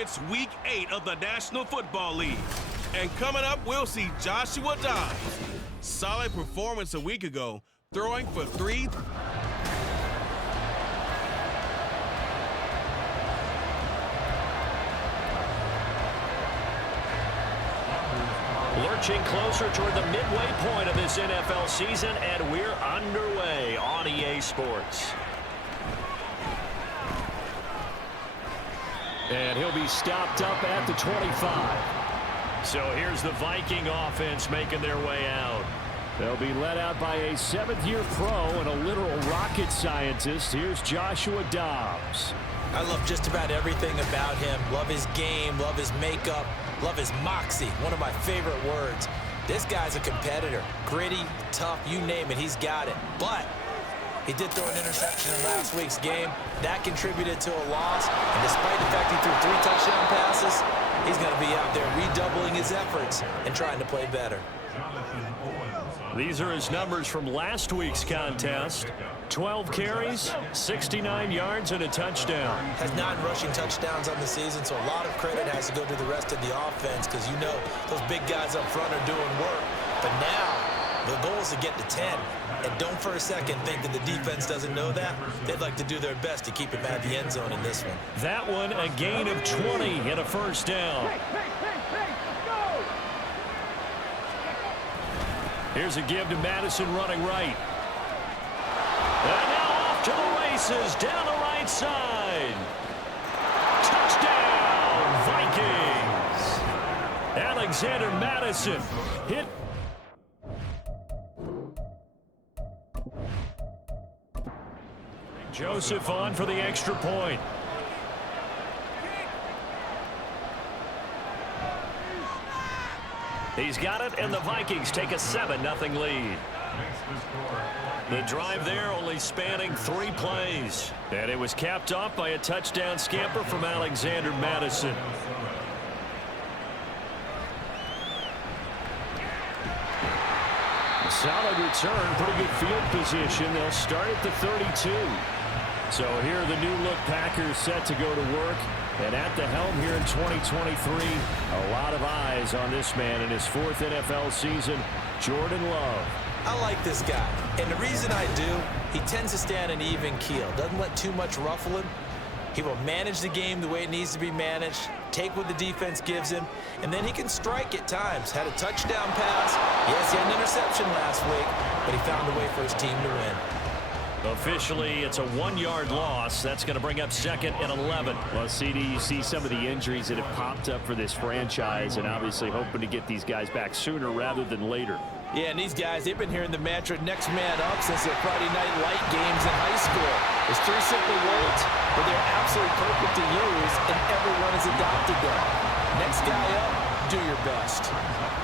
It's Week 8 of the National Football League. And coming up, we'll see Joshua Dobbs. Solid performance a week ago, throwing for 3. Lurching closer toward the midway point of this NFL season, and we're underway on EA Sports. And he'll be stopped up at the 25. So here's the Viking offense making their way out. They'll be led out by a 7th-year pro and a literal rocket scientist. Here's Joshua Dobbs. I love just about everything about him. Love his game, love his makeup, love his moxie. One of my favorite words. This guy's a competitor. Gritty, tough, you name it, he's got it. But he did throw an interception in last week's game. That contributed to a loss. And despite the fact he threw 3 touchdown passes, he's going to be out there redoubling his efforts and trying to play better. These are his numbers from last week's contest. 12 carries, 69 yards, and a touchdown. Has 9 rushing touchdowns on the season, so a lot of credit has to go to the rest of the offense because you know those big guys up front are doing work. But now the goal is to get to 10. And don't for a second think that the defense doesn't know that. They'd like to do their best to keep him out of the end zone in this one. That one, a gain of 20 and a first down. Here's a give to Madison running right. And now off to the races down the right side. Touchdown, Vikings. Alexander Madison hit. Joseph on for the extra point. He's got it, and the Vikings take a 7-0 lead. The drive there only spanning 3 plays. And it was capped off by a touchdown scamper from Alexander Madison. Solid return, pretty good field position. They'll start at the 32. So here the new look Packers set to go to work. And at the helm here in 2023, a lot of eyes on this man in his 4th NFL season, Jordan Love. I like this guy, and the reason I do, he tends to stay on an even keel. Doesn't let too much ruffle him. He will manage the game the way it needs to be managed, take what the defense gives him, and then he can strike at times. Had a touchdown pass. Yes, he had an interception last week, but he found a way for his team to win. Officially, it's a 1-yard loss. That's going to bring up 2nd and 11. Well, CD, you see some of the injuries that have popped up for this franchise, and obviously hoping to get these guys back sooner rather than later. Yeah, and these guys, they've been hearing the mantra next man up since their Friday night light games in high school. There's 3 simple words, but they're absolutely perfect to use, and everyone has adopted them. Next guy up, do your best.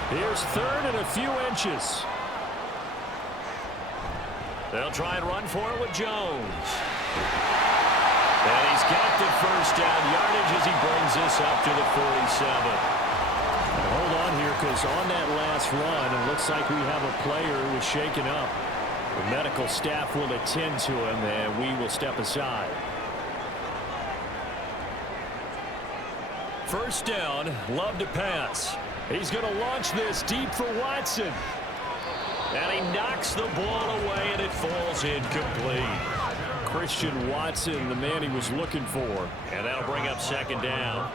Here's 3rd and a few inches. They'll try and run for it with Jones. And he's got the first down yardage as he brings this up to the 47. And hold on here, because on that last run, it looks like we have a player who was shaken up. The medical staff will attend to him, and we will step aside. First down, Love to pass. He's going to launch this deep for Watson. And he knocks the ball away, and it falls incomplete. Christian Watson, the man he was looking for. And that'll bring up 2nd down.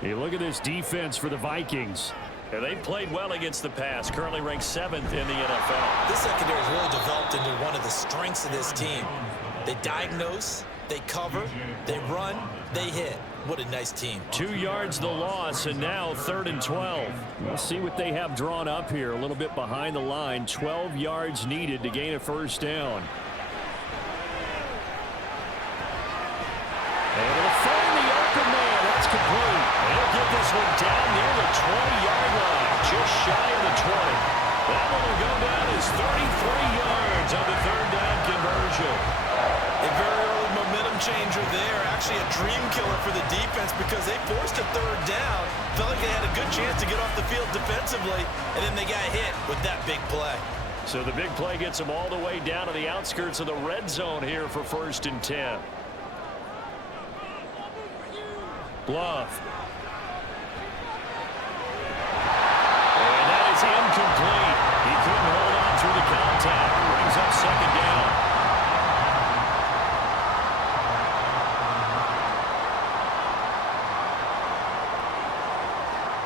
Hey, look at this defense for the Vikings. And they've played well against the pass, currently ranked 7th in the NFL. This secondary has really developed into one of the strengths of this team. They diagnose, they cover, they run, they hit. What a nice team. 2 yards the loss, and now 3rd and 12. We'll see what they have drawn up here. A little bit behind the line. 12 yards needed to gain a first down. And it'll find the open man. That's complete. And he'll get this one down near the 20-yard line, just shy of the 20. That one will go down as 33 yards on the 3rd down conversion. A very early momentum changer there. Actually a dream killer for the defense because they forced a 3rd down. Felt like they had a good chance to get off the field defensively, and then they got hit with that big play. So the big play gets them all the way down to the outskirts of the red zone here for 1st and 10. Love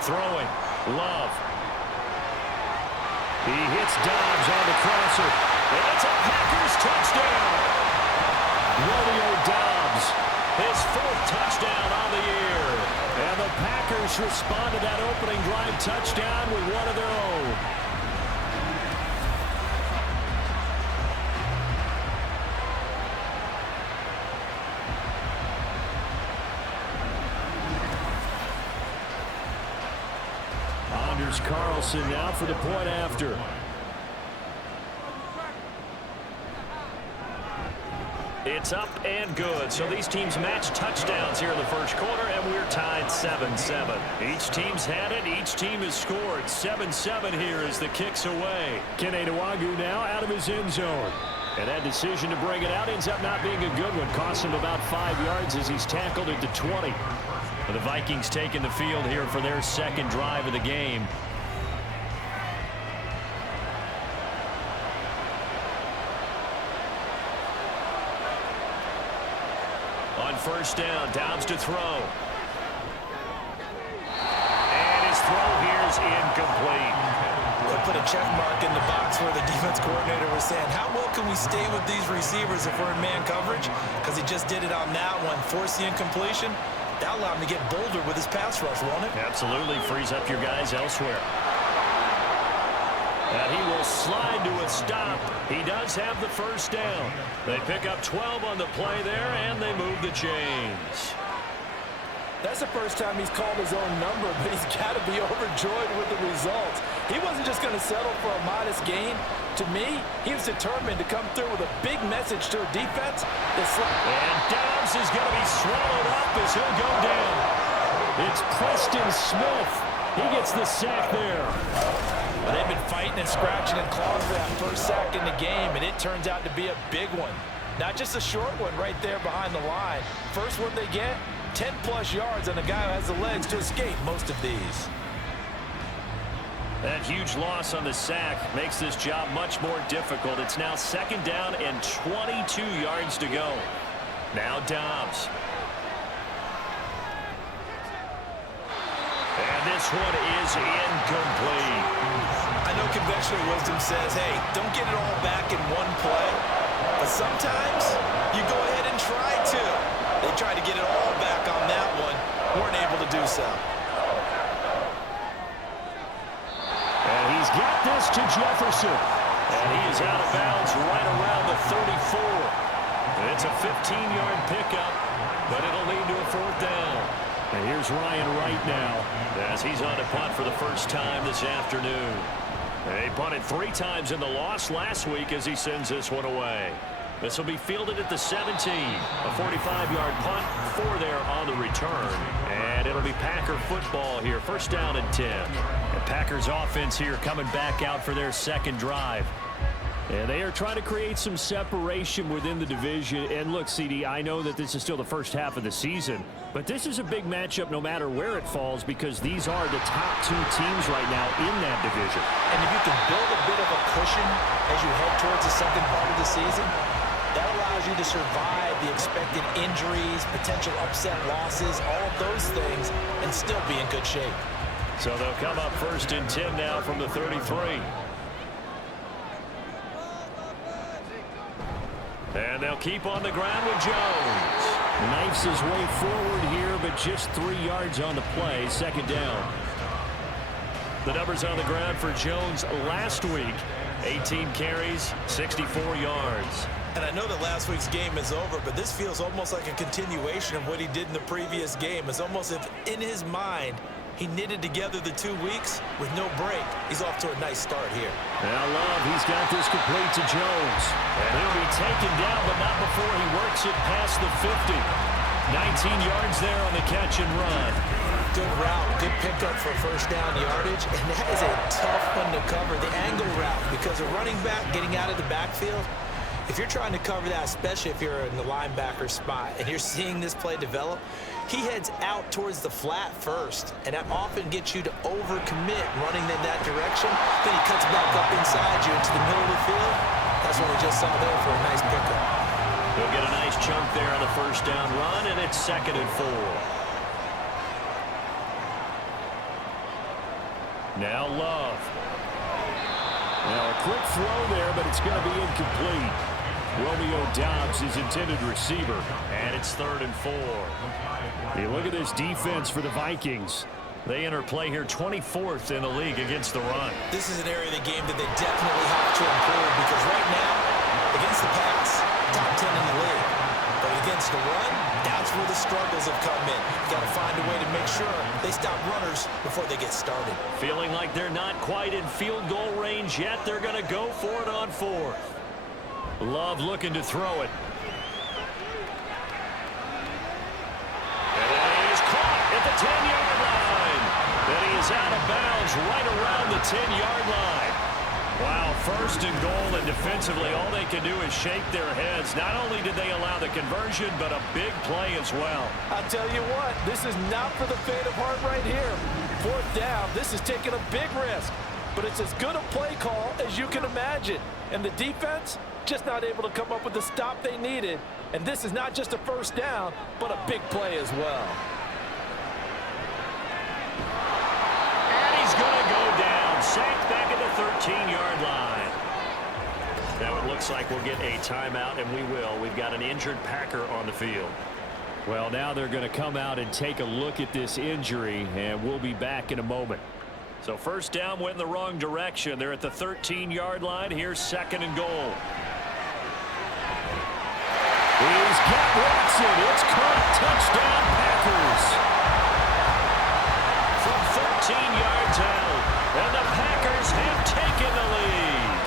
Throwing. Love. He hits Dobbs on the crosser. And it's a Packers touchdown. Romeo Dobbs, his 4th touchdown on the year. And the Packers respond to that opening drive touchdown with one of their own. Anders Carlson now for the point after. It's up and good. So these teams match touchdowns here in the first quarter, and we're tied 7-7. Each team's had it. Each team has scored. 7-7 here as the kick's away. Kene Nwangwu now out of his end zone. And that decision to bring it out ends up not being a good one. Costs him about 5 yards as he's tackled into 20. The Vikings taking the field here for their second drive of the game. On first down, Dobbs to throw. And his throw here is incomplete. They put a check mark in the box where the defense coordinator was saying, how well can we stay with these receivers if we're in man coverage? Because he just did it on that one, forced the incompletion. That'll allow him to get bolder with his pass rush, won't it? Absolutely. Frees up your guys elsewhere. And he will slide to a stop. He does have the first down. They pick up 12 on the play there, and they move the chains. That's the first time he's called his own number, but he's got to be overjoyed with the results. He wasn't just going to settle for a modest gain. To me, he was determined to come through with a big message to a defense. And Dobbs is going to be swallowed up as he'll go down. It's Preston Smith. He gets the sack there. Well, they've been fighting and scratching and clawing for that first sack in the game, and it turns out to be a big one. Not just a short one right there behind the line. First one they get, 10-plus yards on a guy who has the legs to escape most of these. That huge loss on the sack makes this job much more difficult. It's now second down and 22 yards to go. Now Dobbs. And this one is incomplete. I know conventional wisdom says, hey, don't get it all back in one play. But sometimes you go ahead and try to. They tried to get it all back on that one. Weren't able to do so. And he's got this to Jefferson. And he is out of bounds right around the 34. It's a 15-yard pickup, but it'll lead to a 4th down. And here's Ryan Wright now as he's on to punt for the first time this afternoon. He punted 3 times in the loss last week as he sends this one away. This will be fielded at the 17. A 45-yard punt, 4 there on the return. And it'll be Packer football here. First down and 10. The Packers offense here coming back out for their second drive. And they are trying to create some separation within the division. And look, CD, I know that this is still the first half of the season, but this is a big matchup no matter where it falls because these are the top 2 teams right now in that division. And if you can build a bit of a cushion as you head towards the second part of the season, that allows you to survive the expected injuries, potential upset losses, all of those things, and still be in good shape. So they'll come up first and 10 now from the 33. And they'll keep on the ground with Jones. Knifes his way forward here, but just 3 yards on the play. Second down. The numbers on the ground for Jones last week. 18 carries, 64 yards. And I know that last week's game is over, but this feels almost like a continuation of what he did in the previous game. It's almost as if in his mind, he knitted together the 2 weeks with no break. He's off to a nice start here. Now Love, he's got this complete to Jones. And he'll be taken down, but not before he works it past the 50. 19 yards there on the catch and run. Good route, good pickup for first down yardage, and that is a tough one to cover, the angle route, because a running back getting out of the backfield, if you're trying to cover that, especially if you're in the linebacker spot and you're seeing this play develop, he heads out towards the flat first, and that often gets you to overcommit running in that direction. Then he cuts back up inside you into the middle of the field. That's what we just saw there for a nice pickup. He'll get a nice chunk there on the first down run, and it's 2nd and 4. Now Love. Now a quick throw there, but it's going to be incomplete. Romeo Doubs is intended receiver, and it's 3rd and 4. Hey, look at this defense for the Vikings. They enter play here 24th in the league against the run. This is an area of the game that they definitely have to improve because right now, against the pass, top 10 in the league. But against the run, that's where the struggles have come in. Got to find a way to make sure they stop runners before they get started. Feeling like they're not quite in field goal range yet. They're going to go for it on 4th. Love looking to throw it. And he's caught at the 10-yard line. Then he is out of bounds right around the 10-yard line. Wow, 1st and goal, and defensively all they can do is shake their heads. Not only did they allow the conversion, but a big play as well. I'll tell you what, this is not for the faint of heart right here. 4th down, this is taking a big risk. But it's as good a play call as you can imagine. And the defense, just not able to come up with the stop they needed. And this is not just a 1st down, but a big play as well. And he's going to go down. Sacked back at the 13-yard line. Now it looks like we'll get a timeout, and we will. We've got an injured Packer on the field. Well, now they're going to come out and take a look at this injury, and we'll be back in a moment. So 1st down went in the wrong direction. They're at the 13-yard line. Here's 2nd and goal. He's got Watson. It's caught. Touchdown, Packers. From 13 yards out. And the Packers have taken the lead.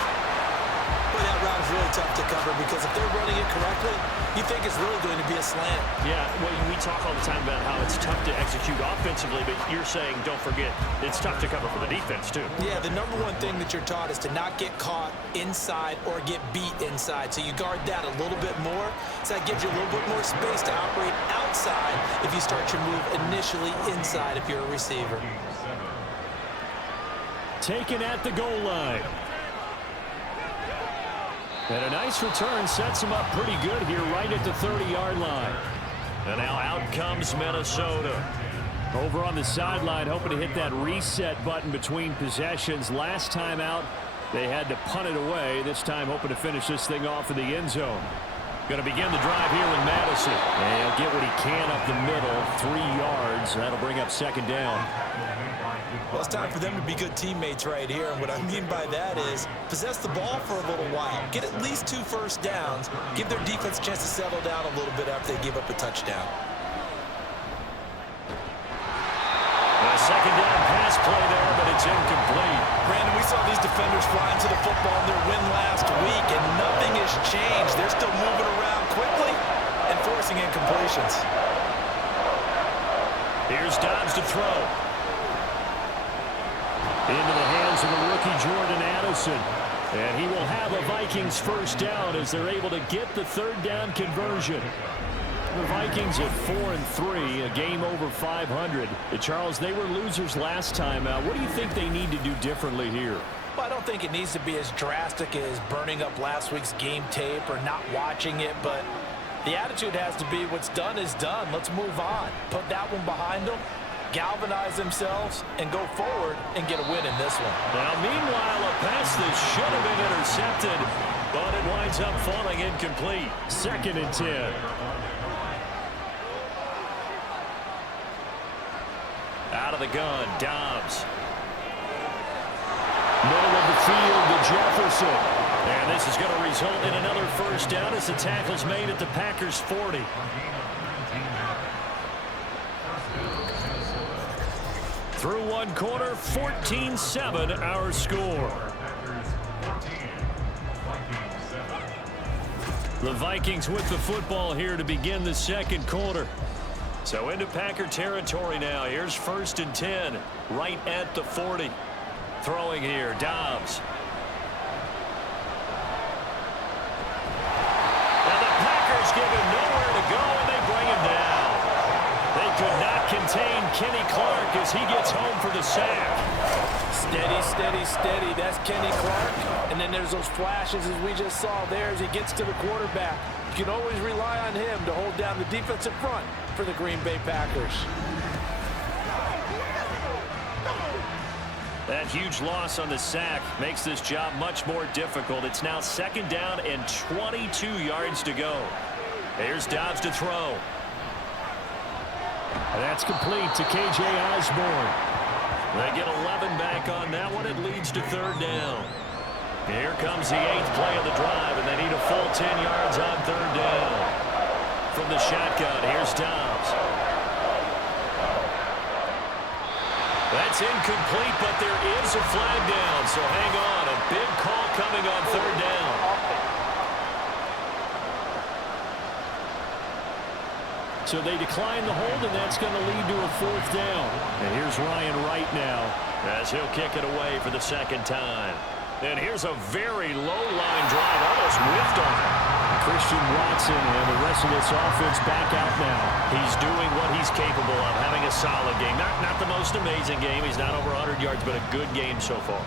Boy, that route is really tough to cover because if they're running it correctly, you think it's really going to be a slant. Yeah, well, we talk all the time about how it's tough to execute offensively, but you're saying, don't forget, it's tough to cover for the defense, too. Yeah, the number one thing that you're taught is to not get caught inside or get beat inside. So you guard that a little bit more. So that gives you a little bit more space to operate outside if you start your move initially inside if you're a receiver. Taken at the goal line. And a nice return sets him up pretty good here right at the 30-yard line. And now out comes Minnesota. Over on the sideline, hoping to hit that reset button between possessions. Last time out, they had to punt it away. This time hoping to finish this thing off in the end zone. Going to begin the drive here with Madison. And he'll get what he can up the middle, 3 yards. That'll bring up 2nd down. Well, it's time for them to be good teammates right here. And what I mean by that is possess the ball for a little while. Get at least 2 first downs. Give their defense a chance to settle down a little bit after they give up a touchdown. A 2nd down pass play there, but it's incomplete. Brandon, we saw these defenders flying to the football in their win last week, and nothing has changed. They're still moving around quickly and forcing incompletions. Here's Doubs to throw. Into the hands of the rookie Jordan Addison. And he will have a Vikings 1st down as they're able to get the 3rd down conversion. The Vikings at 4-3, a game over 500. Charles, they were losers last time out. What do you think they need to do differently here? Well, I don't think it needs to be as drastic as burning up last week's game tape or not watching it, but the attitude has to be what's done is done. Let's move on. Put that one behind them, galvanize themselves, and go forward and get a win in this one. Now, meanwhile, a pass that should have been intercepted, but it winds up falling incomplete. 2nd and 10. Out of the gun, Doubs. Middle of the field to Jefferson. And this is going to result in another 1st down as the tackle's made at the Packers' 40. Through 1 quarter, 14-7 our score. The Vikings with the football here to begin the 2nd quarter. So into Packer territory now. Here's 1st and 10, right at the 40. Throwing here, Doubs. And the Packers give him nowhere to go, and they bring him down. They could not contain Kenny Clark as he gets home for the sack. Steady, steady, steady. That's Kenny Clark. And then there's those flashes as we just saw there as he gets to the quarterback. You can always rely on him to hold down the defensive front for the Green Bay Packers. That huge loss on the sack makes this job much more difficult. It's now 2nd down and 22 yards to go. Here's Dobbs to throw. That's complete to K.J. Osborne. They get 11 back on that one. It leads to 3rd down. Here comes the 8th play of the drive, and they need a full 10 yards on 3rd down. From the shotgun, here's Dobbs. That's incomplete, but there is a flag down, so hang on. A big call coming on 3rd down. So they decline the hold, and that's going to lead to a 4th down. And here's Ryan Wright now, as he'll kick it away for the 2nd time. And here's a very low-line drive, almost whiffed on it. Christian Watson and the rest of this offense back out now. He's doing what he's capable of, having a solid game. Not the most amazing game. He's not over 100 yards, but a good game so far.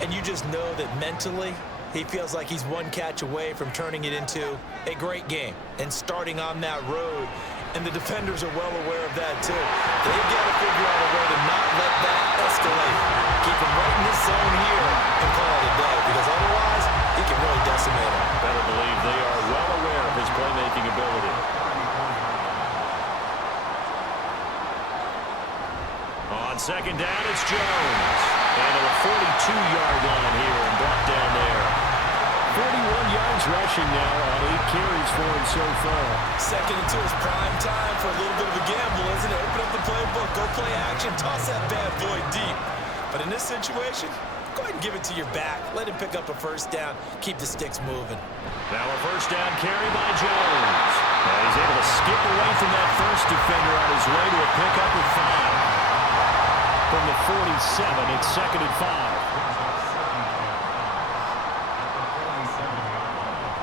And you just know that mentally, he feels like he's one catch away from turning it into a great game and starting on that road. And the defenders are well aware of that, too. They've got to figure out a way to not let that escalate. Keep him right in this zone here and call it a day, because otherwise, he can really decimate him. Better believe they are well aware of his playmaking ability. On 2nd down, it's Jones. And to the 42-yard line here and brought down there. 41 yards rushing now on 8 carries for him so far. 2nd and 2 is prime time for a little bit of a gamble, isn't it? Open up the playbook, go play action, toss that bad boy deep. But in this situation, go ahead and give it to your back. Let him pick up a 1st down, keep the sticks moving. Now a 1st down carry by Jones. And he's able to skip away from that first defender on his way to a pickup of 5. From the 47, it's 2nd and 5.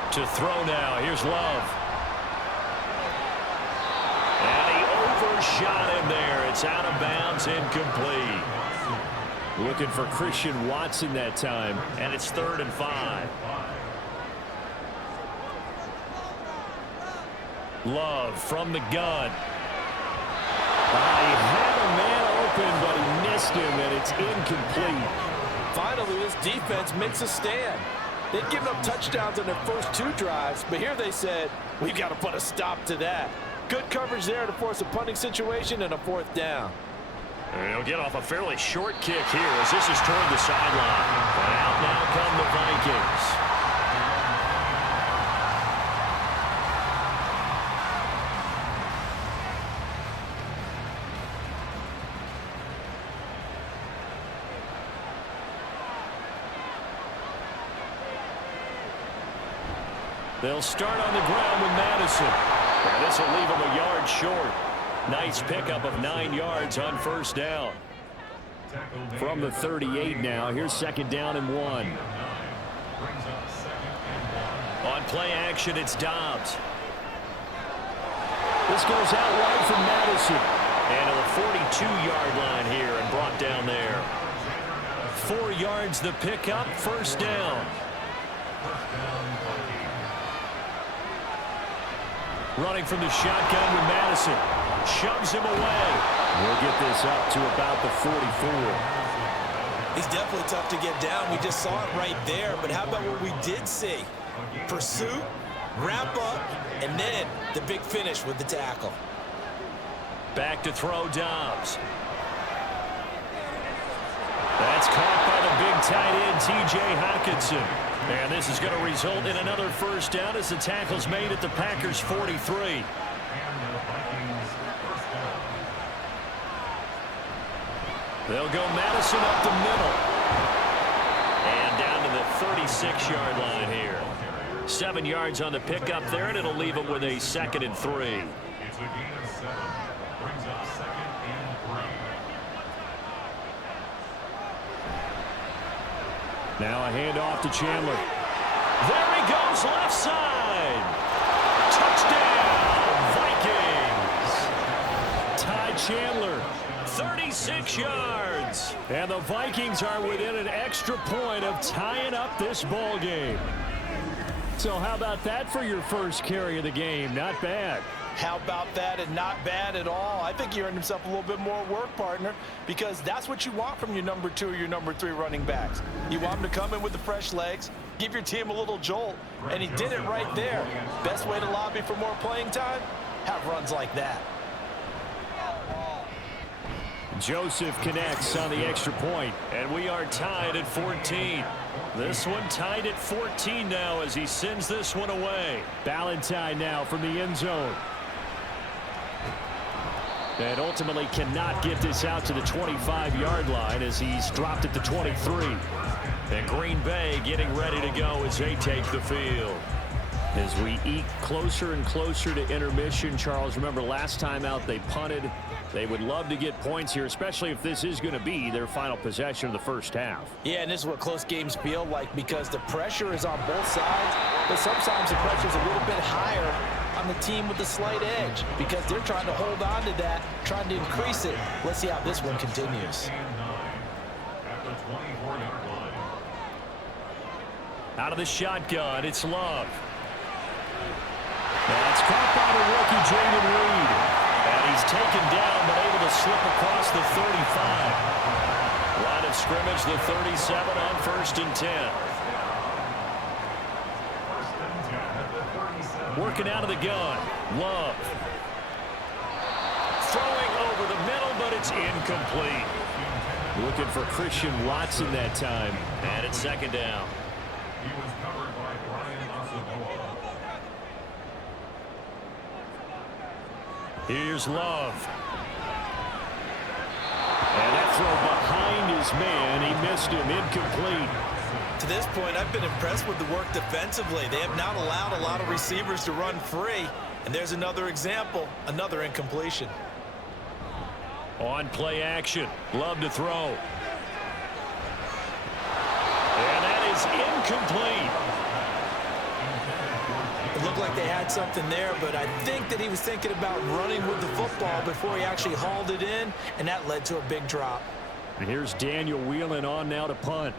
To throw now. Here's Love. And he overshot him there. It's out of bounds, incomplete. Looking for Christian Watson that time. And it's 3rd and 5. Love from the gun. He had a man open, but he missed him, and it's incomplete. Finally, this defense makes a stand. They'd given up touchdowns on their first 2 drives, but here they said, we've got to put a stop to that. Good coverage there to force a punting situation and a 4th down. And he'll get off a fairly short kick here as this is toward the sideline. And out now come the Vikings. They'll start on the ground with Madison. And this will leave him a yard short. Nice pickup of 9 yards on 1st down. From the 38 now, here's 2nd down and 1. On play action, it's Dobbs. This goes out wide from Madison. And to the 42-yard line here and brought down there. 4 yards the pickup, 1st down. Running from the shotgun with Madison. Shoves him away. We'll get this up to about the 44. He's definitely tough to get down. We just saw it right there. But how about what we did see? Pursuit, wrap up, and then the big finish with the tackle. Back to throw Dobbs. That's caught by the big tight end, T.J. Hockenson. And this is going to result in another 1st down as the tackle's made at the Packers' 43. They'll go Madison up the middle. And down to the 36-yard line here. 7 yards on the pickup there, and it'll leave them with a 2nd and 3. It's a gain of 7. Brings up 2nd and 3. Now a handoff to Chandler. There he goes, left side. Touchdown, Vikings. Ty Chandler. 36 yards. And the Vikings are within an extra point of tying up this ball game. So how about that for your first carry of the game? Not bad. How about that, and not bad at all. I think he earned himself a little bit more work, partner, because that's what you want from your number 2 or your number 3 running backs. You want them to come in with the fresh legs, give your team a little jolt, and he did it right there. Best way to lobby for more playing time? Have runs like that. Joseph connects on the extra point, and we are tied at 14. This one tied at 14 now as he sends this one away. Ballantyne now from the end zone. And ultimately cannot get this out to the 25-yard line as he's dropped at the 23. And Green Bay getting ready to go as they take the field. As we eke closer and closer to intermission, Charles, remember last time out they punted. They would love to get points here, especially if this is going to be their final possession of the first half. Yeah, and this is what close games feel like because the pressure is on both sides, but sometimes the pressure is a little bit higher on the team with the slight edge because they're trying to hold on to that, trying to increase it. Let's see how this one continues. Out of the shotgun, it's Love. That's caught by the rookie, Jaden Reed. And he's taken down, but able to slip across the 35. Line of scrimmage, the 37 on 1st and 10. Working out of the gun, Love. Throwing over the middle, but it's incomplete. Looking for Christian Watson that time. And it's 2nd down. He was covered by Brian Asamoah. Here's Love. And that throw behind his man. He missed him. Incomplete. To this point, I've been impressed with the work defensively. They have not allowed a lot of receivers to run free. And there's another example, another incompletion. On play action. Love to throw. And that is incomplete. It looked like they had something there, but I think that he was thinking about running with the football before he actually hauled it in, and that led to a big drop. And here's Daniel Whelan on now to punt.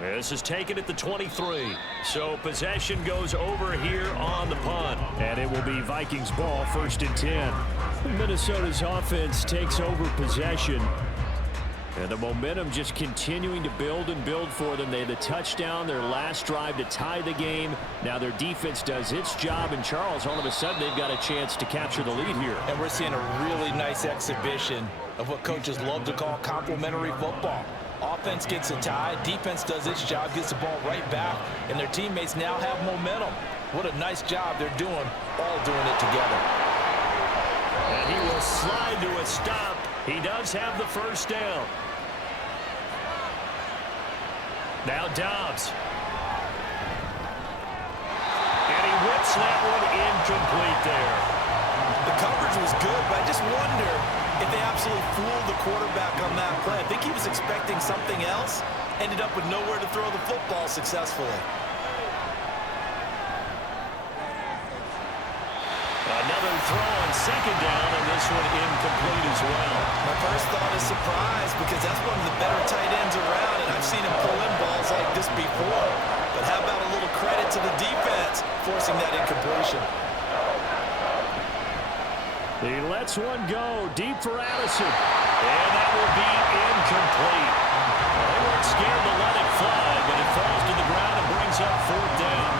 This is taken at the 23. So possession goes over here on the punt. And it will be Vikings ball, 1st and 10. Minnesota's offense takes over possession. And the momentum just continuing to build and build for them. They had the touchdown, their last drive to tie the game. Now their defense does its job. And Charles, all of a sudden, they've got a chance to capture the lead here. And we're seeing a really nice exhibition of what coaches love to call complementary football. Offense gets a tie, defense does its job, gets the ball right back, and their teammates now have momentum. What a nice job they're doing, all doing it together. And he will slide to a stop. He does have the 1st down. Now Dobbs. And he whips that one incomplete there. The coverage was good, but I just wonder if they absolutely fooled the quarterback on that play. I think he was expecting something else, ended up with nowhere to throw the football successfully. Another throw on 2nd down, and this one incomplete as well. My first thought is surprise because that's one of the better tight ends around, and I've seen him pull in balls like this before. But how about a little credit to the defense forcing that incompletion? He lets one go deep for Addison. And that will be incomplete. They weren't scared to let it fly, but it falls to the ground and brings up 4th down.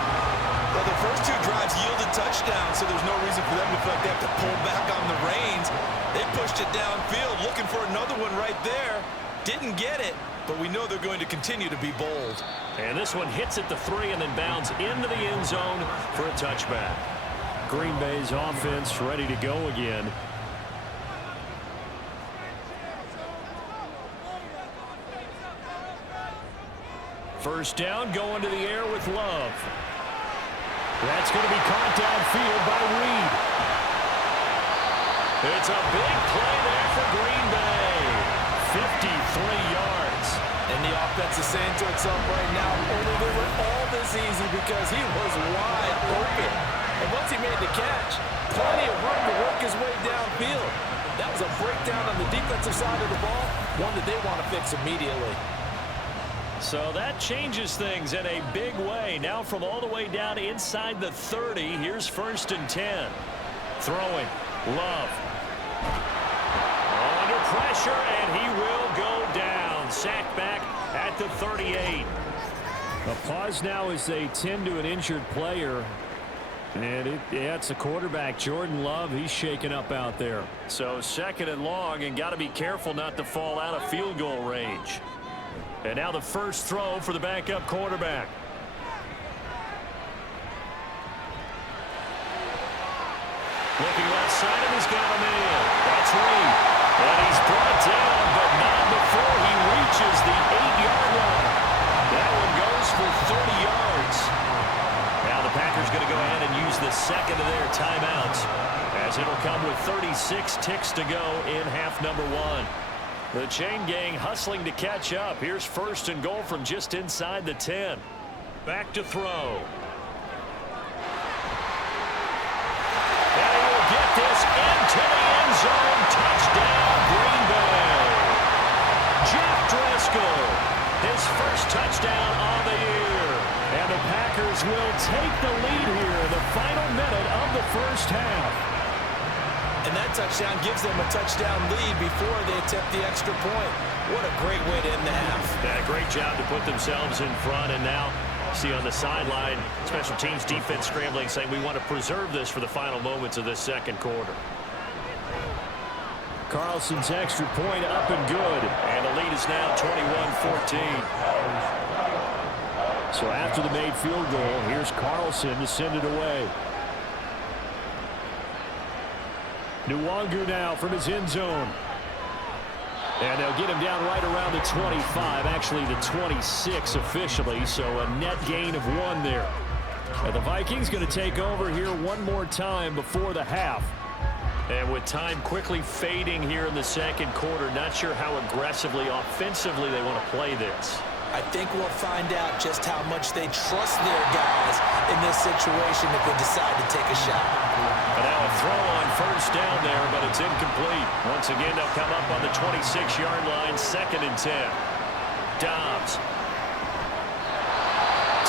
Well, the first 2 drives yielded touchdowns, so there's no reason for them to feel like they have to pull back on the reins. They pushed it downfield, looking for another one right there. Didn't get it, but we know they're going to continue to be bold. And this one hits at the 3 and then bounds into the end zone for a touchback. Green Bay's offense ready to go again. First down, going to the air with Love. That's going to be caught downfield by Reed. It's a big play there for Green Bay. 53 yards. And the offense is saying to itself right now, only they were all this easy because he was wide open. And once he made the catch, plenty of room to work his way downfield. That was a breakdown on the defensive side of the ball, one that they want to fix immediately. So that changes things in a big way. Now from all the way down inside the 30, here's 1st and 10. Throwing. Love. Under pressure, and he will go down. Sacked back at the 38. A pause now as they tend to an injured player. And it's the quarterback, Jordan Love. He's shaken up out there. So 2nd and long, and got to be careful not to fall out of field goal range. And now the first throw for the backup quarterback. Looking left side, and he's got a man. That's Reed. And he's brought down, but not before he reaches the 8-yard line. That one goes for 30 yards. Now the Packers going to go ahead and use the second of their timeouts, as it'll come with 36 ticks to go in half number 1. The chain gang hustling to catch up. Here's 1st and goal from just inside the 10. Back to throw. And he will get this into the end zone. Touchdown, Green Bay. Jeff Driscoll, his first touchdown of the year. And the Packers will take the lead here in the final minute of the first half. And that touchdown gives them a touchdown lead before they attempt the extra point. What a great way to end the half. Yeah, great job to put themselves in front. And now, see on the sideline, special teams defense scrambling, saying we want to preserve this for the final moments of this second quarter. Carlson's extra point up and good. And the lead is now 21-14. So after the made field goal, here's Carlson to send it away. Nwangu now from his end zone. And they'll get him down right around the 25, actually the 26 officially, so a net gain of 1 there. And the Vikings going to take over here one more time before the half. And with time quickly fading here in the second quarter, not sure how aggressively, offensively they want to play this. I think we'll find out just how much they trust their guys in this situation if they decide to take a shot. And now a throw on first down there, but it's incomplete. Once again, they'll come up on the 26-yard line, 2nd and 10. Dobbs.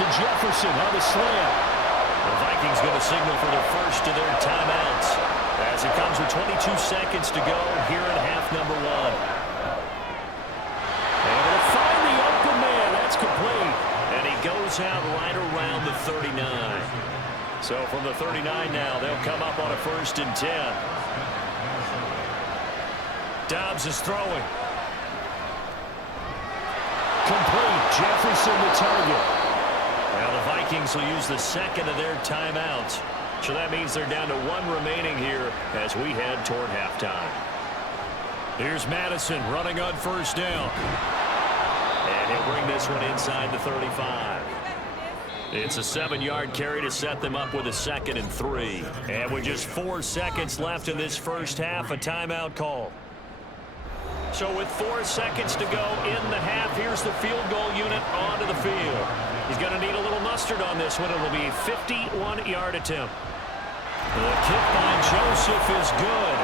To Jefferson on the slam. The Vikings going to signal for the first of their timeouts, as it comes with 22 seconds to go here in half number 1. Complete, and he goes out right around the 39. So from the 39 now, they'll come up on a 1st and 10. Dobbs is throwing. Complete. Jefferson the target. Now the Vikings will use the second of their timeouts. So that means they're down to 1 remaining here as we head toward halftime. Here's Madison running on first down. And he'll bring this one inside the 35. It's a 7-yard carry to set them up with a 2nd and 3. And with just 4 seconds left in this first half, a timeout call. So with 4 seconds to go in the half, here's the field goal unit onto the field. He's going to need a little mustard on this one. It'll be a 51-yard attempt. The kick by Joseph is good.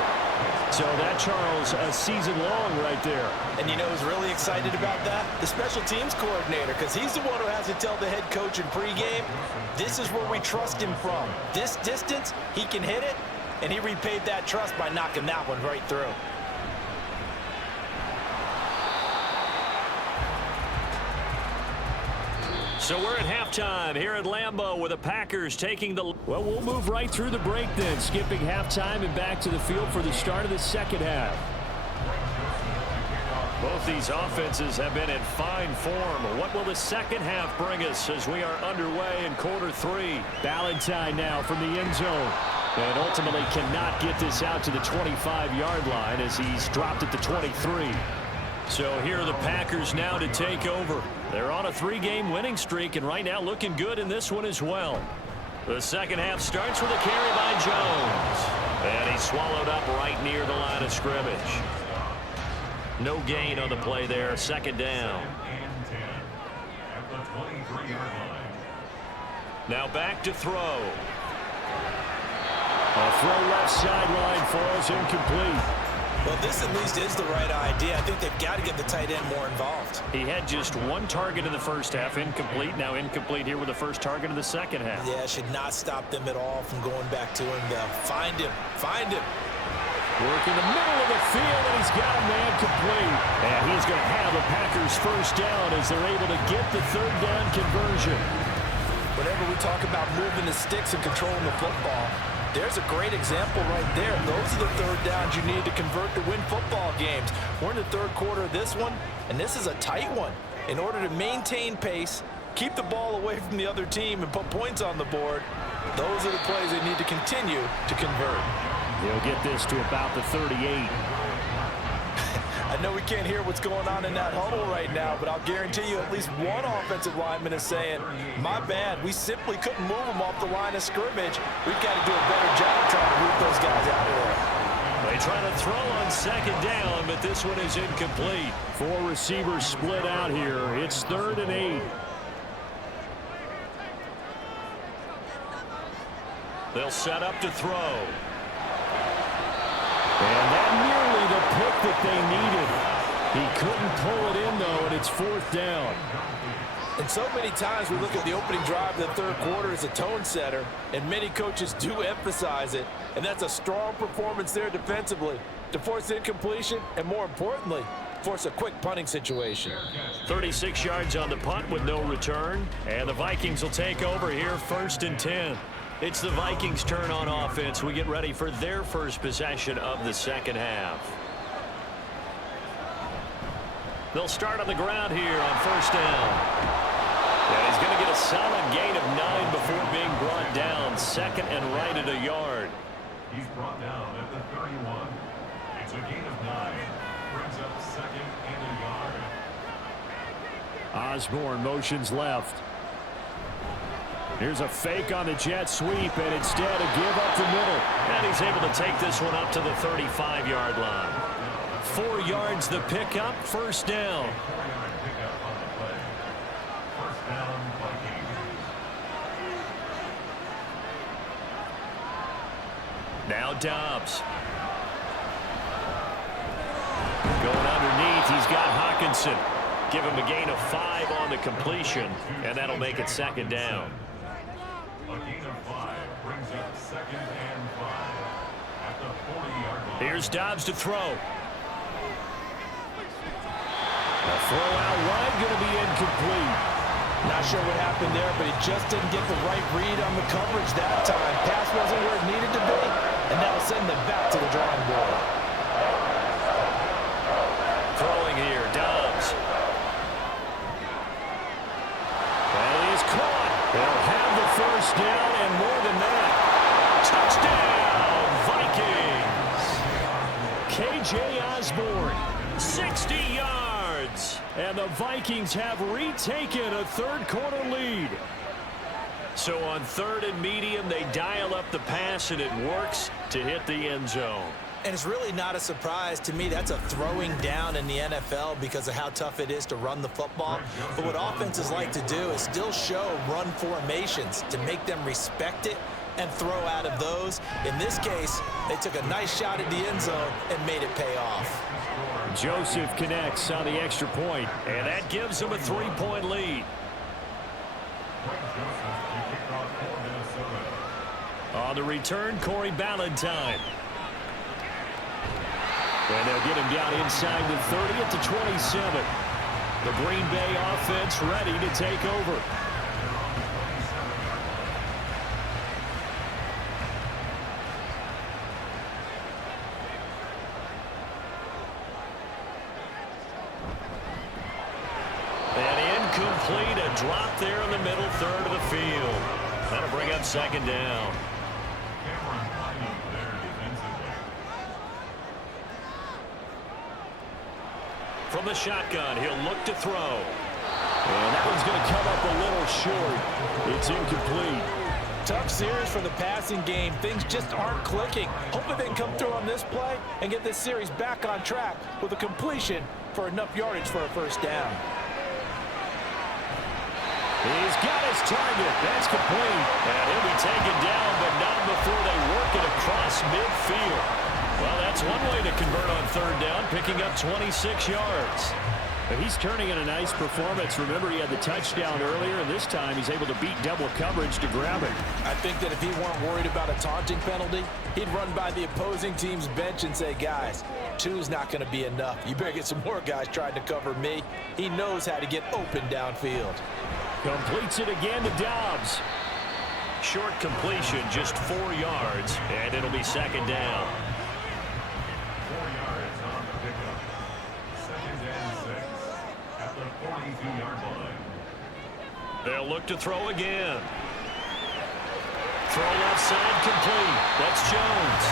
So that, Charles, a season long right there. And you know who's really excited about that? The special teams coordinator, because he's the one who has to tell the head coach in pregame, this is where we trust him from. This distance, he can hit it, and he repaid that trust by knocking that one right through. So we're at halftime here at Lambeau with the Packers taking the... Well, we'll move right through the break then, skipping halftime and back to the field for the start of the second half. Both these offenses have been in fine form. What will the second half bring us as we are underway in quarter 3? Ballantyne now from the end zone. And ultimately cannot get this out to the 25-yard line as he's dropped at the 23. So here are the Packers now to take over. They're on a 3-game winning streak, and right now looking good in this one as well. The second half starts with a carry by Jones. And he's swallowed up right near the line of scrimmage. No gain on the play there. 2nd down. Now back to throw. A throw left sideline falls incomplete. Well, this at least is the right idea. I think they've got to get the tight end more involved. He had just one target in the first half, incomplete. Now incomplete here with the first target of the second half. Yeah, should not stop them at all from going back to him, though. Find him. Find him. Work in the middle of the field, and he's got a man complete. And he's going to have the Packers first down as they're able to get the third down conversion. Whenever we talk about moving the sticks and controlling the football, there's a great example right there. Those are the third downs you need to convert to win football games. We're in the third quarter of this one, and this is a tight one. In order to maintain pace, keep the ball away from the other team, and put points on the board, those are the plays they need to continue to convert. They'll get this to about the 38. I know we can't hear what's going on in that huddle right now, but I'll guarantee you at least one offensive lineman is saying, my bad, we simply couldn't move them off the line of scrimmage. We've got to do a better job trying to root those guys out of there. They try to throw on second down, but this one is incomplete. 4 receivers split out here. It's 3rd and 8. They'll set up to throw. And that nearly the pick that they needed. He couldn't pull it in, though, and it's 4th down. And so many times we look at the opening drive of the third quarter as a tone setter, and many coaches do emphasize it, and that's a strong performance there defensively to force incompletion and, more importantly, force a quick punting situation. 36 yards on the punt with no return, and the Vikings will take over here 1st and 10. It's the Vikings' turn on offense. We get ready for their first possession of the second half. They'll start on the ground here on 1st down. And he's going to get a solid gain of 9 before being brought down. 2nd and right at a yard. He's brought down at the 31. It's a gain of 9. Brings up 2nd and a yard. Osborne motions left. Here's a fake on the jet sweep, and instead a give up the middle. And he's able to take this one up to the 35-yard line. 4 yards the pickup, 1st down. 4-yard pickup on the play. 1st down, Vikings. Now Dobbs. Going underneath, he's got Hawkinson. Give him a gain of 5 on the completion, and that'll make it 2nd down. A gain of 5 brings up 2nd and 5 at the 40-yard line. Here's Dobbs to throw. A throw out wide, going to be incomplete. Not sure what happened there, but he just didn't get the right read on the coverage that time. Pass wasn't where it needed to be, and that'll send them back to the drawing board. Throwing here, Dobbs. And he's caught. They'll have the 1st down and more than that. Touchdown, Vikings. K.J. Osborne, 60 yards. And the Vikings have retaken a third-quarter lead. So on 3rd and medium, they dial up the pass, and it works to hit the end zone. And it's really not a surprise to me. That's a throwing down in the NFL because of how tough it is to run the football. But what offenses like to do is still show run formations to make them respect it and throw out of those. In this case, they took a nice shot at the end zone and made it pay off. Joseph connects on the extra point, and that gives them a 3-point lead. On the return, Corey Ballantyne. And they'll get him down inside the 30 at the 27. The Green Bay offense ready to take over. And incomplete, a drop there in the middle 3rd of the field. That'll bring up 2nd down. From the shotgun, he'll look to throw. And that one's going to come up a little short. It's incomplete. Tough series for the passing game. Things just aren't clicking. Hopefully they can come through on this play and get this series back on track with a completion for enough yardage for a 1st down. He's got his target. That's complete. And he'll be taken down, but not before they work it across midfield. Well, that's one way to convert on third down, picking up 26 yards. But he's turning in a nice performance. Remember, he had the touchdown earlier, and this time he's able to beat double coverage to grab it. I think that if he weren't worried about a taunting penalty, he'd run by the opposing team's bench and say, guys, 2's not going to be enough. You better get some more guys trying to cover me. He knows how to get open downfield. Completes it again to Dobbs. Short completion, just 4 yards, and it'll be second down. 4 yards on the pickup. Second and 6 at the 42-yard line. They'll look to throw again. Throw left side complete. That's Jones.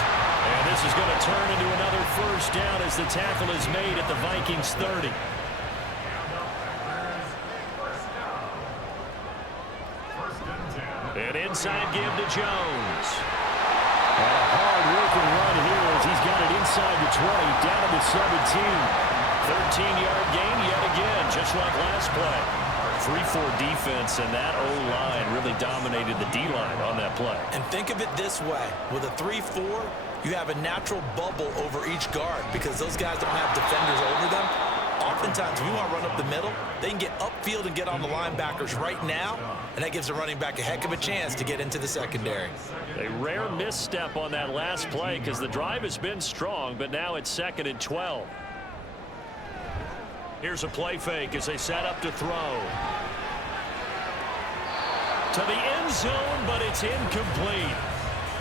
And this is going to turn into another first down as the tackle is made at the Vikings 30. An inside give to Jones. And a hard-working run here as he's got it inside the 20, down to the 17. 13-yard gain yet again, just like last play. 3-4 defense, and that O-line really dominated the D-line on that play. And think of it this way. With a 3-4, you have a natural bubble over each guard because those guys don't have defenders over them. Oftentimes, if you want to run up the middle, they can get upfield and get on the linebackers right now, and that gives the running back a heck of a chance to get into the secondary. A rare misstep on that last play because the drive has been strong, but now it's 2nd and 12. Here's a play fake as they set up to throw. To the end zone, but it's incomplete.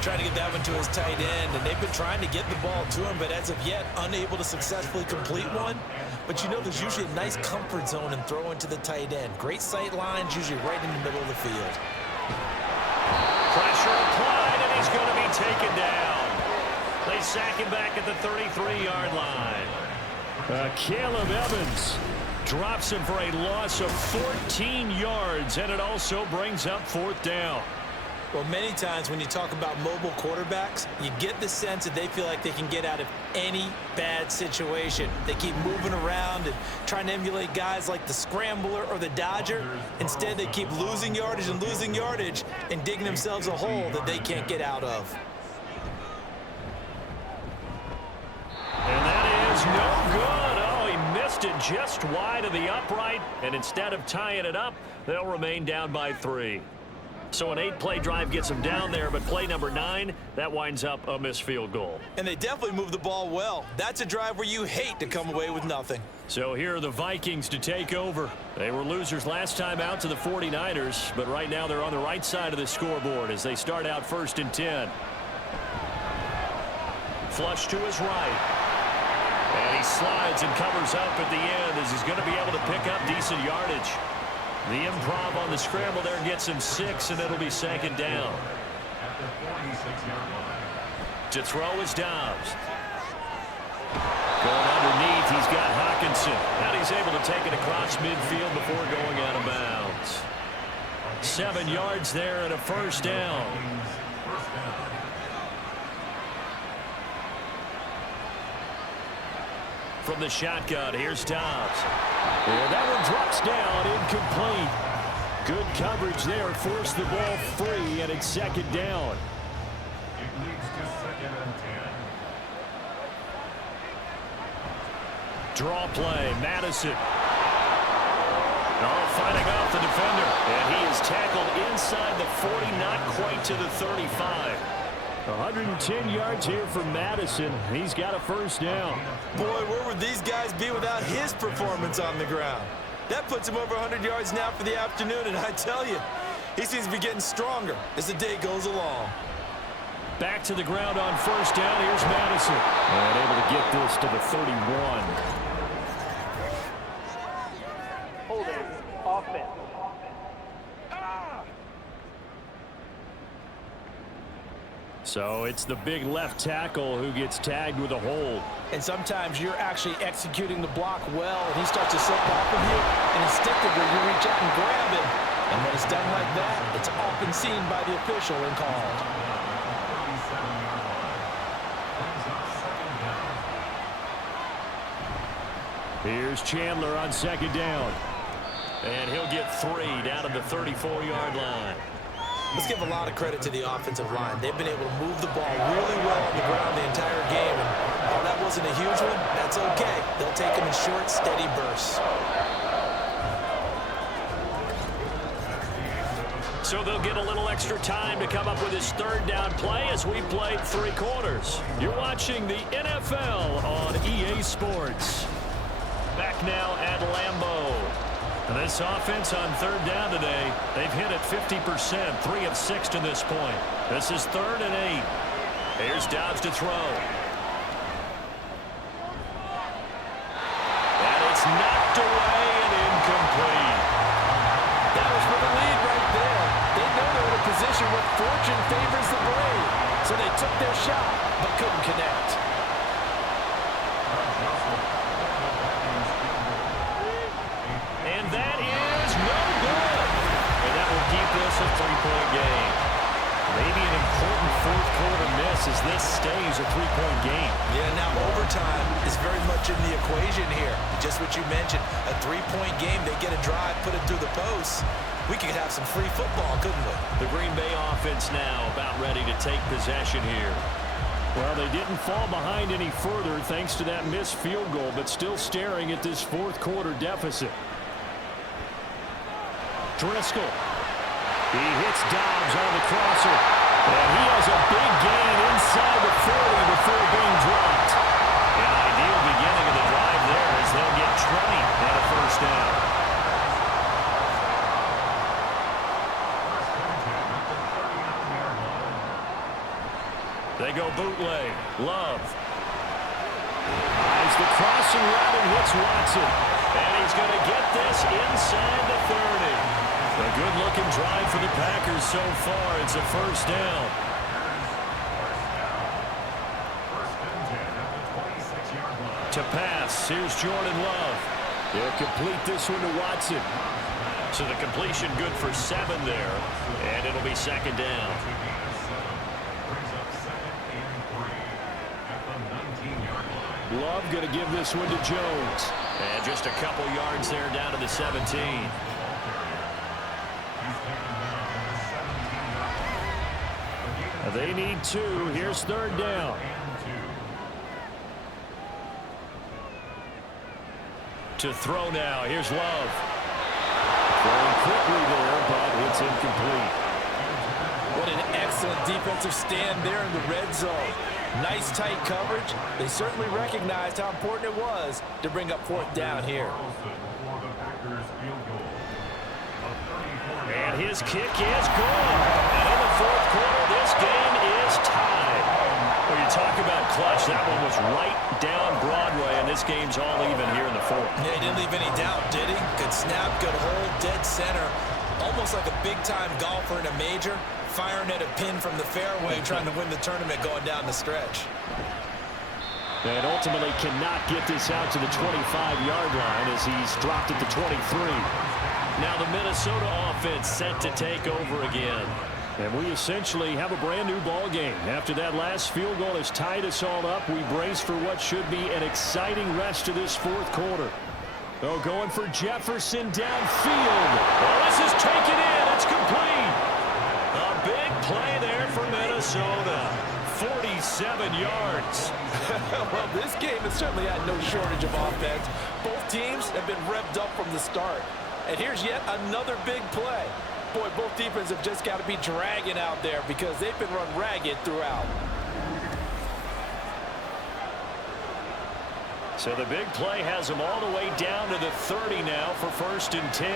Trying to get that one to his tight end, and they've been trying to get the ball to him, but as of yet, unable to successfully complete one. But you know there's usually a nice comfort zone in throwing to the tight end. Great sight lines, usually right in the middle of the field. Pressure applied, and he's going to be taken down. They sack him back at the 33-yard line. Caleb Evans drops him for a loss of 14 yards, and it also brings up 4th down. Well, many times when you talk about mobile quarterbacks, you get the sense that they feel like they can get out of any bad situation. They keep moving around and trying to emulate guys like the Scrambler or the Dodger. Instead, they keep losing yardage and digging themselves a hole that they can't get out of. And that is no good. Oh, he missed it just wide of the upright, and instead of tying it up, they'll remain down by 3. So an 8-play drive gets them down there, but play number 9, that winds up a missed field goal. And they definitely moved the ball well. That's a drive where you hate to come away with nothing. So here are the Vikings to take over. They were losers last time out to the 49ers, but right now they're on the right side of the scoreboard as they start out 1st and 10. Flush to his right. And he slides and covers up at the end as he's going to be able to pick up decent yardage. The improv on the scramble there gets him 6, and it'll be 2nd down. At the 46-yard line. To throw is Dobbs. Going underneath, he's got Hawkinson. And he's able to take it across midfield before going out of bounds. 7 yards there and a 1st down. First down. From the shotgun, here's Dobbs. And that one drops down, incomplete. Good coverage there, forced the ball free, and it's 2nd down. It leads to 2nd and 10. Draw play, Madison. Oh, fighting off the defender. And he is tackled inside the 40, not quite to the 35. 110 yards here for Madison. He's got a 1st down. Boy, where would these guys be without his performance on the ground? That puts him over 100 yards now for the afternoon, and I tell you, he seems to be getting stronger as the day goes along. Back to the ground on 1st down. Here's Madison. And able to get this to the 31. Holding offense. So it's the big left tackle who gets tagged with a hold. And sometimes you're actually executing the block well, and he starts to slip off of you, and instinctively you reach out and grab him. And when it's done like that, it's often seen by the official and called. 37-yard line. Brings up 2nd down. Here's Chandler on 2nd down. And he'll get 3 down at the 34-yard line. Let's give a lot of credit to the offensive line. They've been able to move the ball really well on the ground the entire game. And while that wasn't a huge one, that's okay. They'll take them in short, steady bursts. So they'll get a little extra time to come up with his third down play as we played 3 quarters. You're watching the NFL on EA Sports. Back now at Lambeau. And this offense on third down today, they've hit it 50%, 3 of 6 to this point. This is 3rd and 8. Here's Dobbs to throw. And it's knocked away and incomplete. That was for the lead right there. They know they're in a position where fortune favors the brave. So they took their shot, but couldn't connect. And that is no good. And that will keep this a 3-point game. Maybe an important fourth quarter miss as this stays a 3-point game. Yeah, now overtime is very much in the equation here. Just what you mentioned, a 3-point game. They get a drive, put it through the posts. We could have some free football, couldn't we? The Green Bay offense now about ready to take possession here. Well, they didn't fall behind any further thanks to that missed field goal, but still staring at this fourth quarter deficit. Driscoll. He hits Dobbs on the crosser. And he has a big gain inside the 40 before being dropped. An ideal beginning of the drive there as they'll get 20 and a first down. They go bootleg. Love. Eyes the crossing route and hits Watson. And he's going to get this inside the 30. A good-looking drive for the Packers so far. It's a first down. To pass, here's Jordan Love. They'll complete this one to Watson. So the completion good for 7 there. And it'll be second down. Love going to give this one to Jones. And just a couple yards there down to the 17. They need 2. Here's third down. To throw now. Here's Love. Throwing quickly there, but it's incomplete. What an excellent defensive stand there in the red zone. Nice tight coverage. They certainly recognized how important it was to bring up fourth down here. And his kick is good. And in the fourth quarter, this game is tied. When you talk about clutch, that one was right down Broadway, and this game's all even here in the fourth. Yeah, he didn't leave any doubt, did he? Good snap, good hold, dead center. Almost like a big-time golfer in a major, firing at a pin from the fairway, trying to win the tournament going down the stretch. And ultimately cannot get this out to the 25-yard line as he's dropped at the 23. Now the Minnesota offense set to take over again. And we essentially have a brand new ball game. After that last field goal has tied us all up, we brace for what should be an exciting rest of this fourth quarter. Oh, going for Jefferson downfield. Well, this is taken in. It's complete. A big play there for Minnesota. 47 yards. Well, this game has certainly had no shortage of offense. Both teams have been revved up from the start. And here's yet another big play. Boy, both defenses have just got to be dragging out there because they've been run ragged throughout. So the big play has them all the way down to the 30 now for 1st and 10.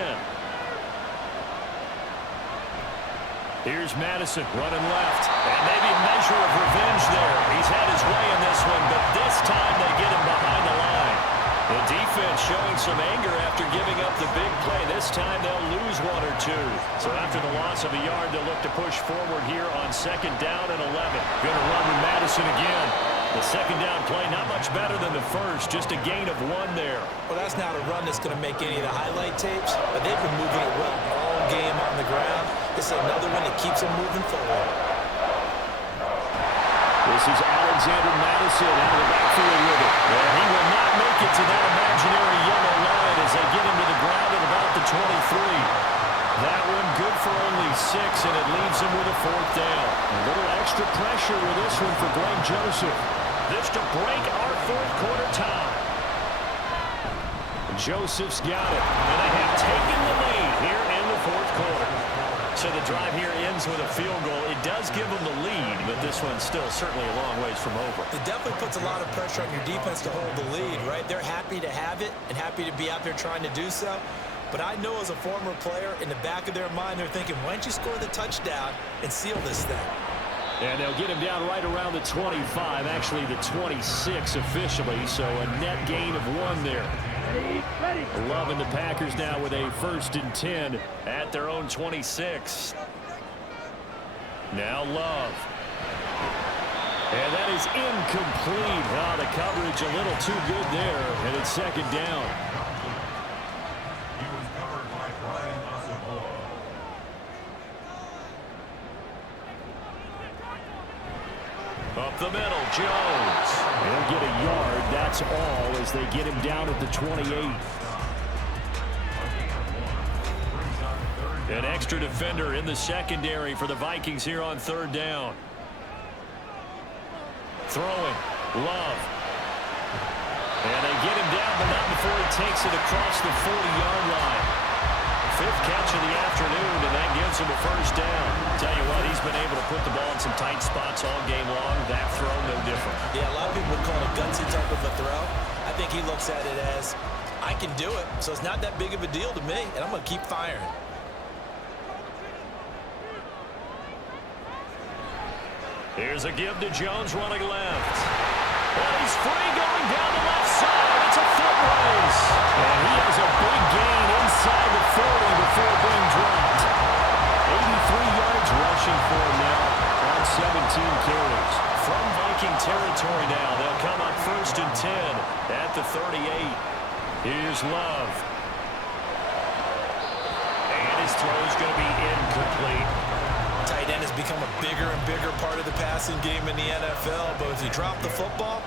Here's Madison running left. And maybe a measure of revenge there. He's had his way in this one, but this time they get him behind the line. The defense showing some anger after giving up the big play. This time they'll lose 1 or 2. So after the loss of a yard, they'll look to push forward here on 2nd down and 11. Going to run with Madison again. The 2nd down play, not much better than the first. Just a gain of 1 there. Well, that's not a run that's going to make any of the highlight tapes, but they've been moving it well all game on the ground. This is another one that keeps them moving forward. This is Alexander Madison out of the backfield with it. And he will not make it to that imaginary yellow line as they get him to the ground at about the 23. That one good for only 6, and it leaves him with a 4th down. A little extra pressure with this one for Greg Joseph. This to break our 4th quarter tie. Joseph's got it, and they have taken the lead here in the 4th quarter. So the drive here ends with a field goal. It does give them the lead, but this one's still certainly a long ways from over. It definitely puts a lot of pressure on your defense to hold the lead, right? They're happy to have it and happy to be out there trying to do so. But I know as a former player, in the back of their mind, they're thinking, why don't you score the touchdown and seal this thing? And they'll get him down right around the 25, actually the 26 officially, so a net gain of 1 there. Love and the Packers now with a 1st and 10 at their own 26. Now Love. And that is incomplete. Oh, the coverage a little too good there, and it's 2nd down. He was covered by Brian Asamoah. Up the middle, Jones. He'll get a yard, that's all, as they get him down at the 28. An extra defender in the secondary for the Vikings here on 3rd down. Throwing, Love. And they get him down, but not before he takes it across the 40-yard line. 5th catch of the afternoon, and that gives him a 1st down. Tell you what, he's been able to put the ball in some tight spots all game long. That throw, no different. Yeah, a lot of people would call it a gutsy type of a throw. I think he looks at it as, I can do it, so it's not that big of a deal to me, and I'm going to keep firing. Here's a give to Jones running left. Well, he's free going down the left side. It's a foot race. And he has a big gain inside the 40 before being dropped. 83 yards rushing for him now on 17 carries. From Viking territory now, they'll come up 1st and 10 at the 38. Here's Love. And his throw is going to be incomplete. Tight end has become a bigger and bigger part of the passing game in the NFL, but if you drop the football,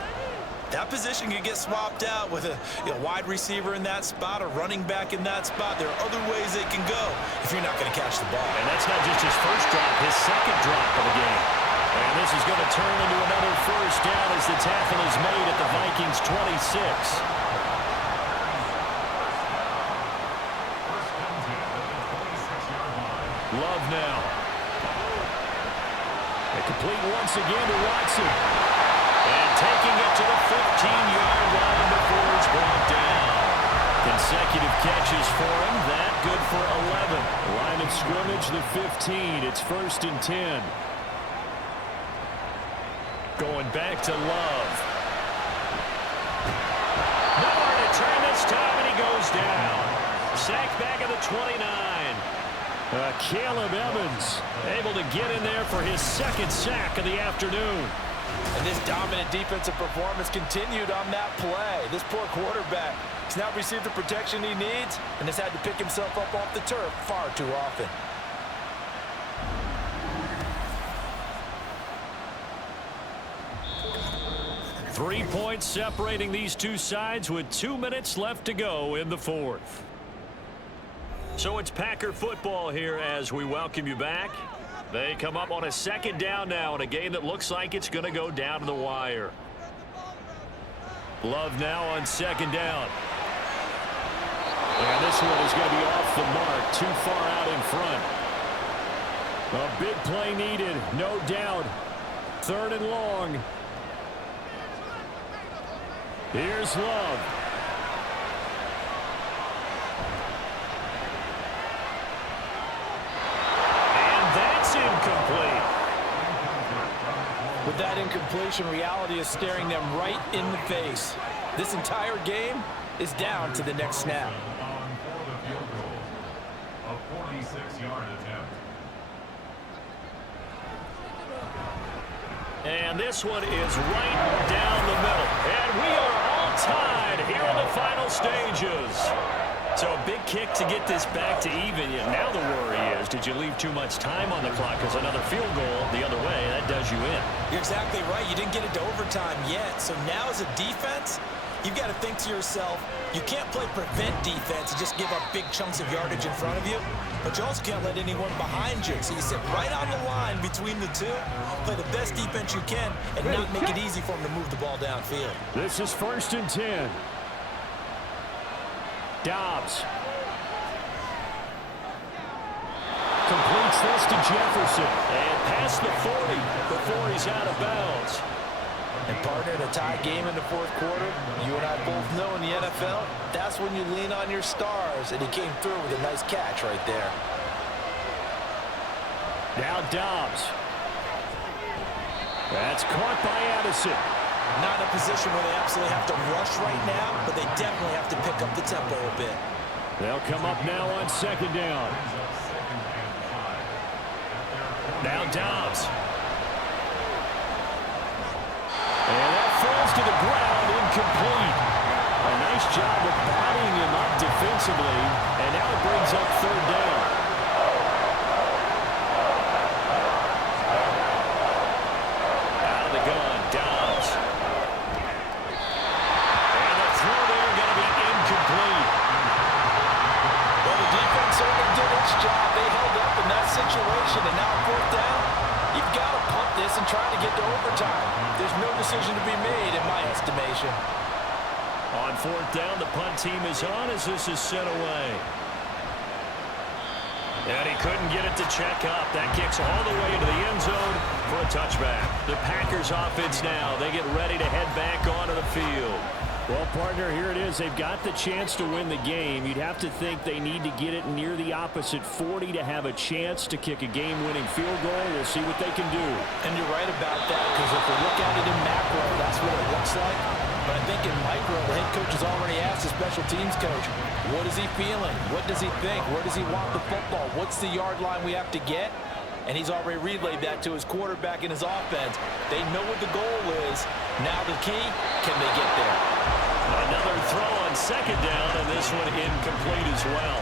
that position can get swapped out with a wide receiver in that spot, a running back in that spot. There are other ways they can go if you're not going to catch the ball. And that's not just his 1st drop, his 2nd drop of the game. And this is going to turn into another 1st down as the tackle is made at the Vikings 26. Love now. And complete once again to Watson. And taking it to the 15-yard line before it's brought down. Consecutive catches for him. That good for 11. Line of scrimmage, the 15. It's 1st and 10. Going back to Love. Nowhere to turn this time, and he goes down. Sacked back at the 29. Caleb Evans able to get in there for his 2nd sack of the afternoon. And this dominant defensive performance continued on that play. This poor quarterback has not received the protection he needs and has had to pick himself up off the turf far too often. Three points separating these two sides with 2 minutes left to go in the 4th. So it's Packer football here as we welcome you back. They come up on a 2nd down now in a game that looks like it's going to go down to the wire. Love now on 2nd down. And this one is going to be off the mark, too far out in front. A big play needed, no doubt. 3rd and long. Here's Love. Incomplete. With that incompletion, reality is staring them right in the face. This entire game is down to the next snap. On for the field goal. A 46-yard attempt. And this one is right down the middle. And we are all tied here in the final stages. So a big kick to get this back to even. Now the worry is, did you leave too much time on the clock? Because another field goal the other way, that does you in. You're exactly right. You didn't get it to overtime yet. So now as a defense, you've got to think to yourself, you can't play prevent defense and just give up big chunks of yardage in front of you, but you also can't let anyone behind you. So you sit right on the line between the two, play the best defense you can, and not make it easy for them to move the ball downfield. This is 1st and 10. Dobbs. Completes this to Jefferson. And past the 40 before he's out of bounds. And partner, in a tie game in the 4th quarter, you and I both know in the NFL, that's when you lean on your stars. And he came through with a nice catch right there. Now Dobbs. That's caught by Addison. Not in a position where they absolutely have to rush right now, but they definitely have to pick up the tempo a bit. They'll come up now on 2nd down. Now Dobbs. And that falls to the ground, incomplete. A nice job of bodying him up defensively, and now it brings up 3rd down. Out of the gun, Dobbs. And the throw there going to be incomplete. Well, the defense certainly did its job. They held up in that situation, and now 4th down, you've got to punt this and try to get to overtime. There's no decision to be made in my estimation. On 4th down, the punt team is on as this is sent away. And he couldn't get it to check up. That kicks all the way into the end zone for a touchback. The Packers offense now, they get ready to head back onto the field. Well, partner, here it is. They've got the chance to win the game. You'd have to think they need to get it near the opposite 40 to have a chance to kick a game-winning field goal. We'll see what they can do. And you're right about that, because if we look at it in macro, that's what it looks like. But I think in micro, the head coach has already asked the special teams coach, what is he feeling? What does he think? Where does he want the football? What's the yard line we have to get? And he's already relayed that to his quarterback and his offense. They know what the goal is. Now the key, can they get there? Another throw on 2nd down, and this one incomplete as well.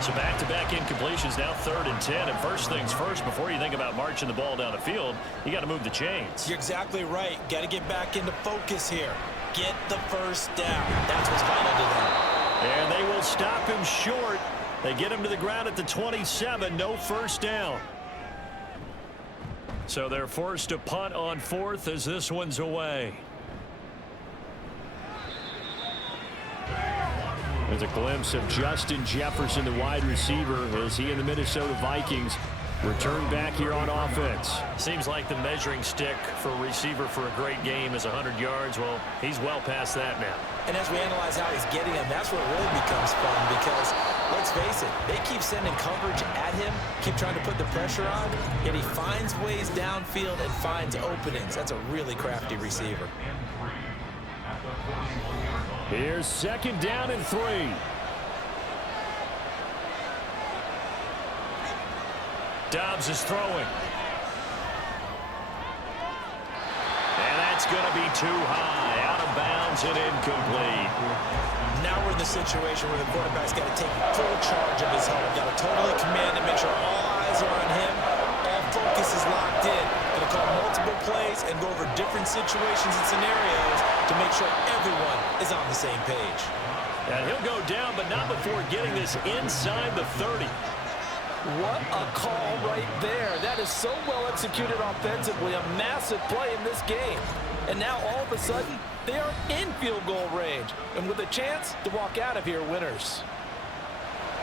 So back-to-back incompletions, now 3rd and 10. And first things first, before you think about marching the ball down the field, you got to move the chains. You're exactly right. Got to get back into focus here. Get the 1st down. That's what's vital to them. And they will stop him short. They get him to the ground at the 27. No 1st down. So they're forced to punt on 4th as this one's away. There's a glimpse of Justin Jefferson, the wide receiver, as he and the Minnesota Vikings return back here on offense. Seems like the measuring stick for a receiver for a great game is 100 yards. Well, he's well past that now. And as we analyze how he's getting them, that's where it really becomes fun because, let's face it, they keep sending coverage at him, keep trying to put the pressure on, yet he finds ways downfield and finds openings. That's a really crafty receiver. Here's 2nd down and 3. Dobbs is throwing. And that's going to be too high. Out of bounds and incomplete. Now we're in the situation where the quarterback's got to take full charge of his helmet. Got to totally command and make sure all eyes are on him. All focus is locked in. Going to call multiple plays and go over different situations and scenarios to make sure everyone is on the same page. And he'll go down, but not before getting this inside the 30. What a call right there. That is so well executed offensively. A massive play in this game. And now all of a sudden, they are in field goal range. And with a chance to walk out of here winners.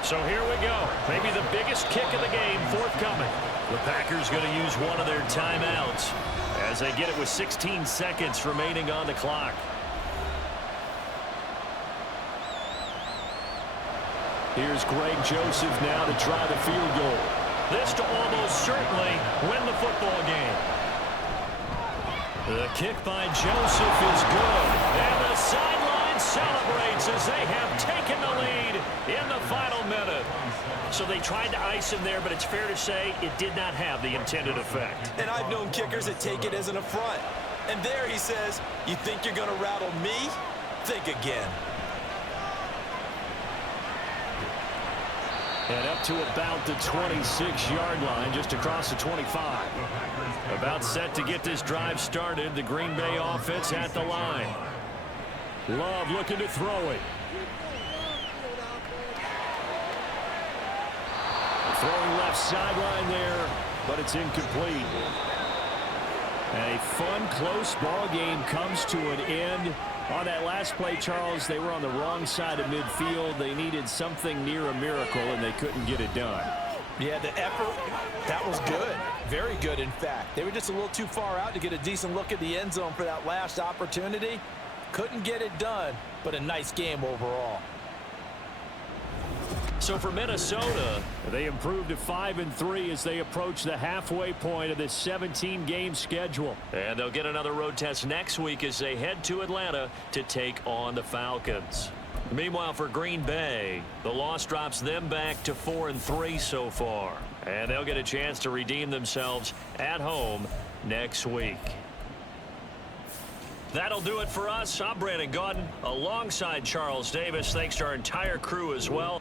So here we go. Maybe the biggest kick of the game forthcoming. The Packers going to use one of their timeouts as they get it with 16 seconds remaining on the clock. Here's Greg Joseph now to try the field goal. This to almost certainly win the football game. The kick by Joseph is good. And the sideline celebrates as they have taken the lead in the final minute. So they tried to ice him there, but it's fair to say it did not have the intended effect. And I've known kickers that take it as an affront. And there he says, you think you're going to rattle me? Think again. And up to about the 26-yard line, just across the 25. About set to get this drive started. The Green Bay offense at the line. Love looking to throw it. Throwing left sideline there, but it's incomplete. And a fun, close ball game comes to an end. On that last play, Charles, they were on the wrong side of midfield. They needed something near a miracle, and they couldn't get it done. Yeah, the effort, that was good. Very good, in fact. They were just a little too far out to get a decent look at the end zone for that last opportunity. Couldn't get it done, but a nice game overall. So for Minnesota, They improved to 5-3 as they approach the halfway point of this 17-game schedule. and they'll get another road test next week as they head to Atlanta to take on the Falcons. Meanwhile, for Green Bay, the loss drops them back to 4-3 so far, and they'll get a chance to redeem themselves at home next week. That'll do it for us. I'm Brandon Gaudin alongside Charles Davis. Thanks to our entire crew as well.